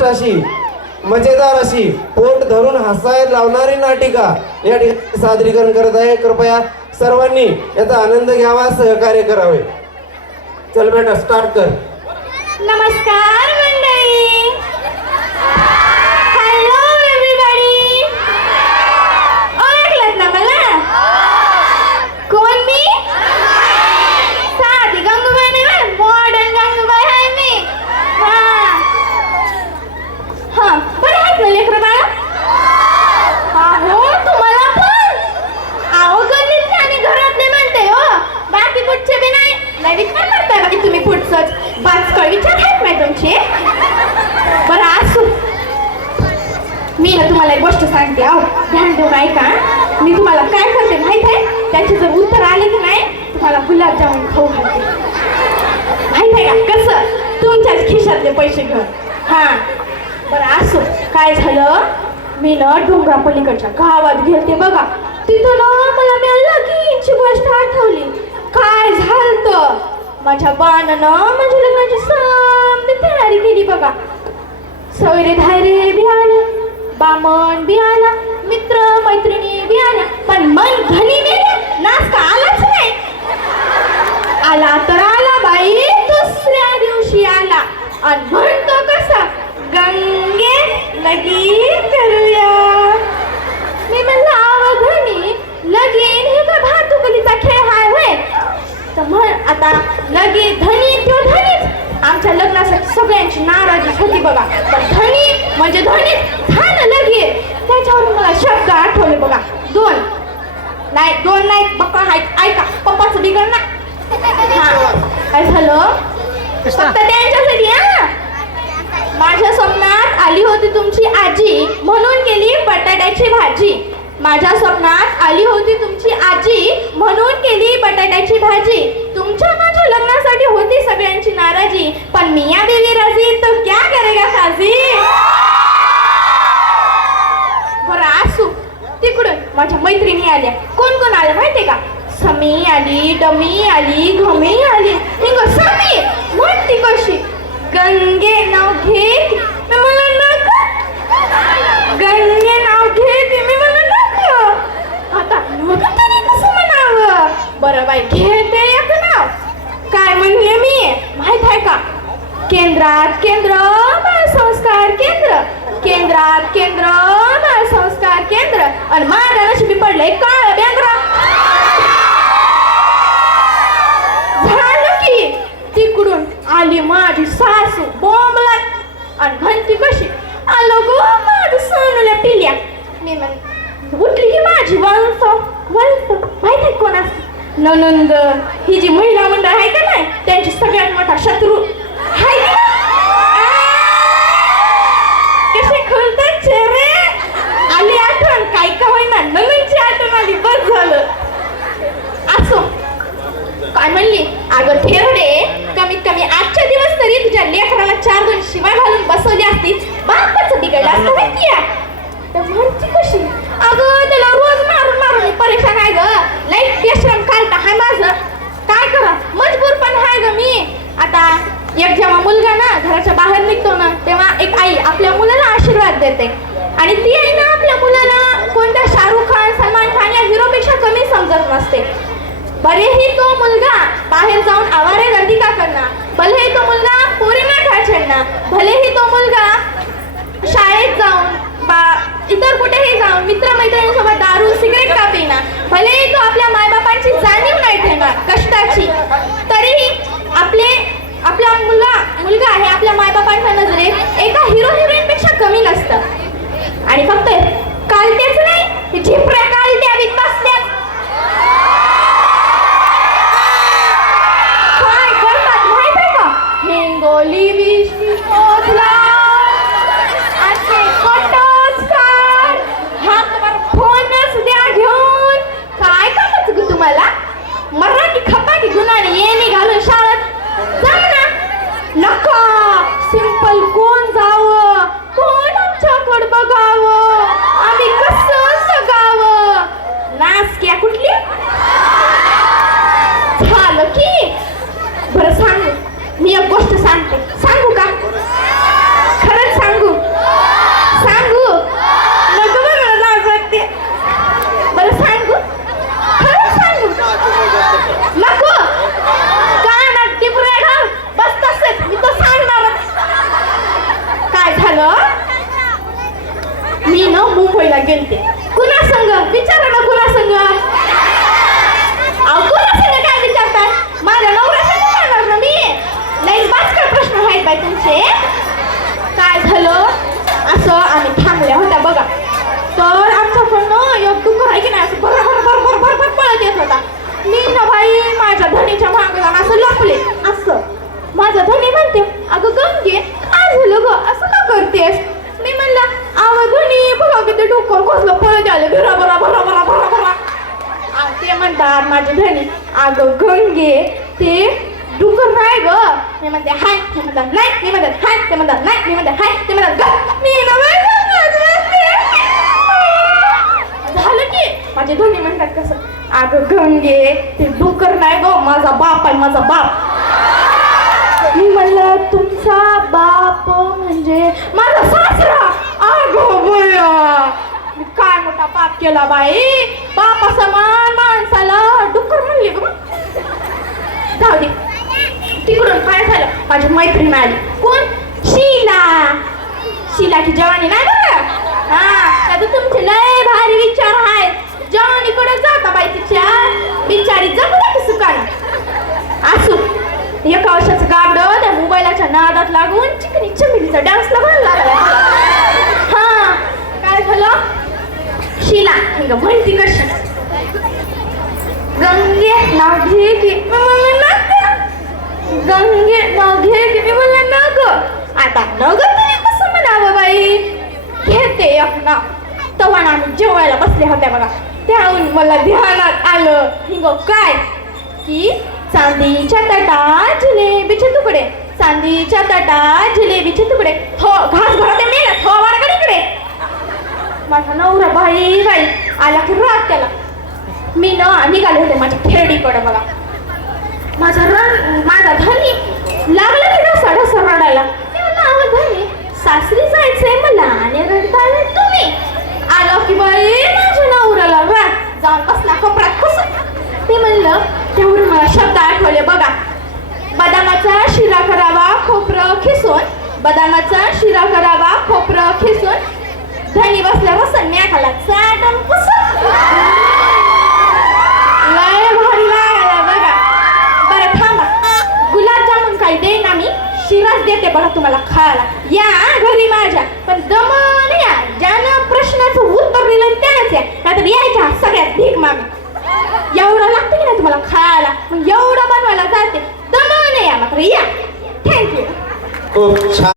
गोष्ट अशी मजेदार अशी पोट धरून हसायला लावणारी नाटिका या ठिकाणी सादरीकरण करत आहे. कृपया सर्वांनी याचा आनंद घ्यावा सहकार्य करावे. चल बेटा स्टार्ट कर. नमस्कार मंडळी हॅलो एव्हरीबॉडी ओळखलं ना मला कोण मी साधी गंगूबाई नाही मॉडर्न गंगूबाई आहे मी हा हा बरं आहेत ना लेकरं बाळा अहो तुम्हाला पण अहो गल्लीतले आणि घरातले म्हणते हो बाकी कुठचे बी नाही नाही विचार करताय बाकी तुम्ही पुढचंच बाचकळ विचार आहेत नाही तुमचे बरं असू मी ना तुम्हाला एक गोष्ट सांगते अहो ध्यान देऊन ऐका मी तुम्हाला काय करते माहीत आहे? त्याचे जर उत्तर आले की नाही तुम्हाला गुलाबजामुन खाऊ घालते. माहीत आहे का? कसं? तुमच्याच खिशातले पैसे घेऊन हा. बरं असो. काय झालं? मी ना डोंगरा पलीकडच्या गावात गेलते बघा. तिथं ना मला मिळालं की इच्छी गोष्ट आठवली. काय झालं माझ्या बाणानं माझ्या लग्नाची सामने तयारी केली बघा. सवयरे धायरे बी आले बामण बी आला मित्र मैत्रिणी बी आल्या पण मन घरी मेले नाच का आलाच नाही आला तर आला बाई दुसऱ्या दिवशी आला आणि म्हणतो कसा गंगे लगीन करूया मी म्हणलं आव घणी लगीन हे का भातुकलीचा खेळ हाय होय तर म्हण आता लगे धनी तो धनीच आमच्या लग्नासाठी सगळ्यांची नाराजी होती बघा पण धनी म्हणजे धनी झालं लगे त्याच्यावरून मला शब्द आठवले बघा दोन नाही दोन नाही पप्पा हाय ऐका पप्पाचं बिघड ना हा फक्त त्यांच्यासाठी हा? माझ्या स्वप्नात आली होती तुमची आजी म्हणून केली बटाट्याची भाजी. माझ्या स्वप्नात आली होती तुमची आजी म्हणून केली बटाट्याची भाजी. तुमच्या माझ्या लग्नासाठी होती सगळ्यांची नाराजी पण मिया देवी राजी तो क्या करेगा काजी? बरं असू तिकडून माझ्या मैत्रिणी आल्या. कोण कोण आल्या माहितीये का? समी आली डमी आली घमी आली. निघ समी! म्हणती कशी? गंगे नाव घेत मी म्हणलं नका. गंगे नाव घेत मी म्हणून नका. आता नका तरी कसं म्हणावं? बरं बाई घेते एक नाव. काय म्हणले मी? माहीत आहे का? केंद्रात केंद्र बाळ संस्कार केंद्र. केंद्रात केंद्र बाळ संस्कार केंद्र आणि माझ्या नशिबी पडलंय काळ बेंद्रा झालं की तिकडून आली माझी सासू बोंबलात आणि म्हणती कशी आलो गो माझी सोनूला पिल्या मी म्हण उठली की माझी वंश वंश माहिती कोण असते ननंद. ही जी महिला मंडळ आहे का नाही त्यांची सगळ्यात मोठा शत्रू. आहे की? कसे खुलतात चेहरे? आली आठवण काय का होईना नंद साथ देते. आणि ती आहे ना आपल्या मुलाला कोणत्या शाहरुख खान सलमान खान या हिरोपेक्षा कमी समजत नसते. भलेही तो मुलगा बाहेर जाऊन आवारे गर्दी का करणार? भलेही तो मुलगा पोरींना खेळ छेडणार भलेही तो मुलगा शाळेत जाऊन बा इतर कुठेही जाऊन मित्रमैत्रिणींसोबत दारू सिगरेट का पिणार? भलेही तो आपल्या मायबापांची जाणीव नाही ठेवणार कष्टाची. तरीही आपले आपला मुलगा मुलगा आहे आपल्या मायबापांच्या नजरेत एका हिरो हिरोईनपेक्षा कमी नसतं. आणि फक्त कालतेच नाही झिपऱ्या कालत्या बसल्या काय करतात माहीत आहे का? हिंगोली विष्णू तुम्हाला मराठी खपाटी गुन्हा येणे घालून शाळा पलकून जावं. कोण आमच्याकडं बघावं? आम्ही कसं जगावं? नास क्या कुठली मुंबईला गेलते कुणा संग विचारा ना कुणा संग अहो कुणा संग काय विचारताय माझ्या नवऱ्या संग जाणार ना मी लई बाजकर प्रश्न आहेत बाई तुमचे काय झालं असं आम्ही थांबल्या होत्या बघा तर आमच्याकडनं एक डुकर आहे की नाही असं भर भर भर भर भर भर पळत येत होता मी ना बाई माझ्या धनीच्या मागे जाऊन असं लपले असं माझा धनी म्हणते अगं गंगे काय झालं ग असं का करतेस मी म्हणलं आव धनी बघा किती डुकर घोसलं पळत आले भरा भरा भरा भरा भरा भरा आ, ते म्हणतात माझे धनी अगं गंगे ते डुकर नाही ग. मी म्हणते हाय. ते म्हणतात नाही. मी म्हणतात हाय. ते म्हणतात नाही. मी म्हणते हाय. ते म्हणतात ग मी झालं की माझे धोनी म्हणतात कसं अगं गंगे ते डुकर नाही ग. माझा बाप आहे माझा बाप. मी म्हणलं तुमचा बाप म्हणजे माझा सासरा. अगं बया मी काय मोठा पाप केला बाई? बापा समान माणसाला डुक्कर म्हणले ग. जाऊ दे तिकडून काय झालं. माझी मैत्रीण मिळाली. कोण? शिला. शिला की जवानी नाही बरं हा आता तुमचे लय भारी विचार आहेत. जवानीकडे जाता बाई तिच्या? बिचारी जगू द्या सुकान असू. एका वर्षाचं गाबड त्या मोबाईलाच्या नादात लागून चिकनी चमिलीचा डान्स लावायला लागला. हा काय झालं? शिला. हे ग म्हणती कशी गंगे नाव घे की मी म्हणलं ना गंगे नाव घे की मी म्हणलं ना ग आता न तरी कसं म्हणावं बाई? घेते एक नाव तवा आम्ही जेवायला बसले होत्या बघा. त्याहून मला ध्यानात आलं. हिंग काय? की चांदीच्या तटा जिलेबीचे तुकडे. चांदीच्या तटा जिलेबीचे तुकडे. थो घास भरते मी. ना थो इकडे. माझा नवरा बाई बाई आला की राग त्याला. मी न निघाले होते माझ्या खेडीकडे बघा माझा रण माझा धनी लागला की डसा डसा रडायला. धनी सासरी जायचंय मला आणि रडताय तुम्ही. आलो की बाई माझ्या नवऱ्याला राग. जाऊन बसला कपड्यात खुसून. ते म्हणलं तेवढं मला शब्द आठवले बघा. बदामाचा शिरा करावा खोबरं खिसून. बदामाचा शिरा करावा खोबरं खिसून. धनी बसल्या बसन मी खाला चाटण पुसून लय भारी लागला बघा बरं थांबा गुलाबजामुन काही देईन आम्ही शिराच देते बघा तुम्हाला खायला या घरी माझ्या पण दमन या ज्यानं प्रश्नाचं उत्तर दिलं त्यानंच या नाहीतर यायच्या सगळ्यात भीक माग एवढं लागतं की नाही तुम्हाला खायला मग एवढं बनवायला जाते दमन या मात्र या थँक्यू खूप छान.